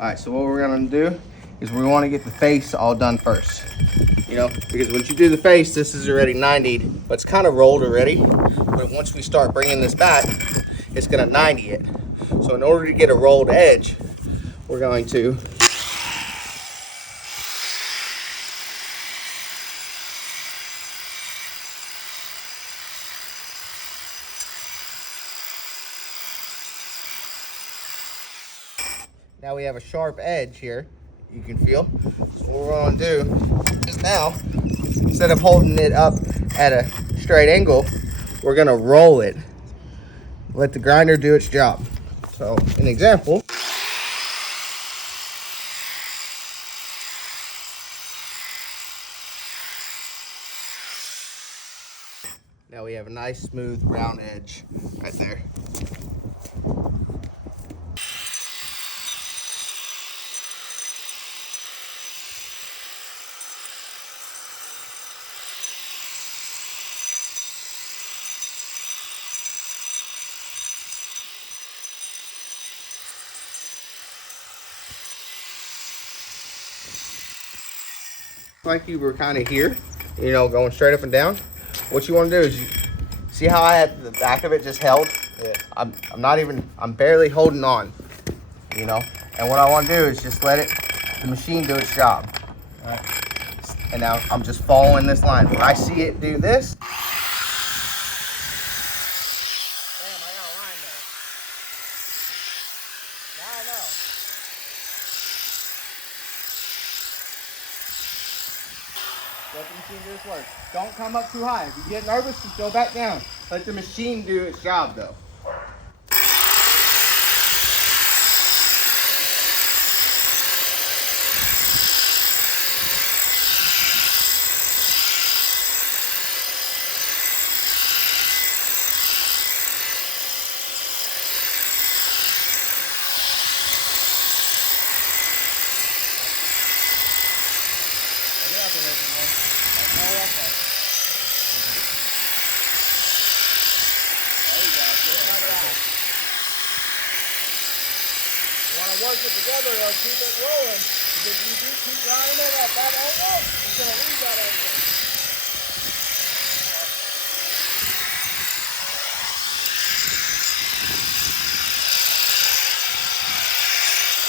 All right, so what we're gonna do is we wanna get the face all done first. You know, because once you do the face, this is already 90, but it's kind of rolled already. But once we start bringing this back, it's gonna 90 it. So in order to get a rolled edge, we're going to now we have a sharp edge here, you can feel. So what we're gonna do is now, instead of holding it up at a straight angle, we're gonna roll it. Let the grinder do its job. So, an example. Now we have a nice smooth round edge right there. Like you were kind of here, you know, going straight up and down. What you want to do is, you see how I had the back of it just held? Yeah. I'm barely holding on, you know. And what I want to do is just let the machine do its job. All right. And now I'm just following this line. When I see it do this, bam, I got a line there. Now I know. Let the machine do its work. Don't come up too high. If you get nervous, just go back down. Let the machine do its job, though. Work it together to keep it rolling. Because if you do keep grinding it at that angle, it's going to lose that angle.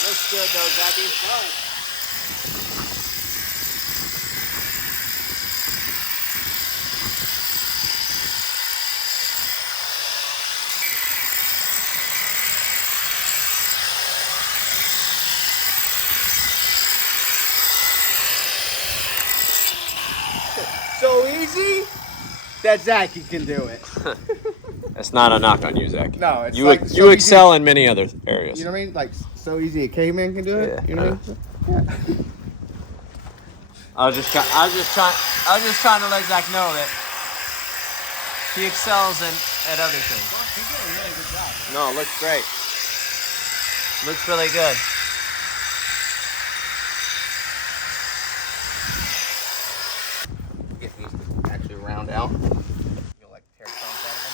Looks good though, Zachy. Right. So easy that Zachy can do it. That's not a knock on you, Zachy. No, it's you like you so excel in many other areas. You know what I mean? Like so easy a caveman can do it. Yeah. You know what I mean? Yeah. I was just trying to let Zach know that he excels at other things. Well, he did a really good job. Man. No, it looks great. Looks really good. Get these to actually round out. You'll like tear chunks out of them.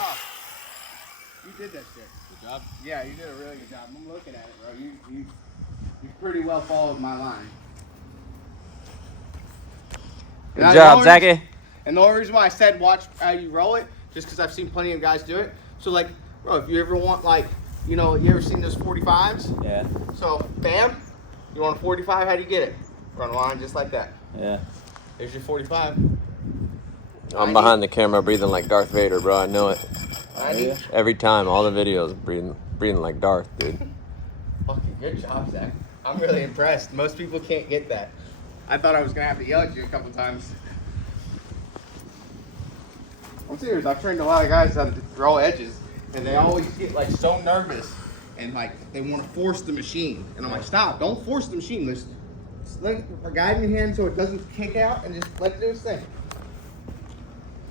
Oh, you did that shit. Good job. Yeah, you did a really good job. I'm looking at it, bro. You pretty well followed my line. Good job, Zachy. And the only reason why I said watch how you roll it, just because I've seen plenty of guys do it. So like, bro, if you ever want like, you know, you ever seen those 45s? Yeah. So, bam, you want a 45, how do you get it? Run a line just like that. Yeah. There's your 45. I'm behind the camera breathing like Darth Vader, bro. I know it. 90. Every time, all the videos, breathing like Darth, dude. Fucking good job, Zach. I'm really impressed. Most people can't get that. I thought I was gonna have to yell at you a couple times. I'm serious. I've trained a lot of guys on raw edges, and they always get like so nervous and like they want to force the machine. And I'm like, stop! Don't force the machine. Just let a guide in your hand so it doesn't kick out, and just let it do its thing.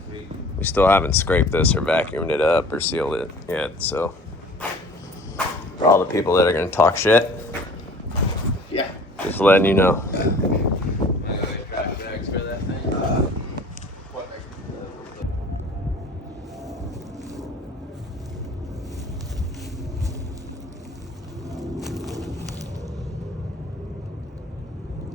We still haven't scraped this or vacuumed it up or sealed it yet, so for all the people that are gonna talk shit, Yeah. just letting you know.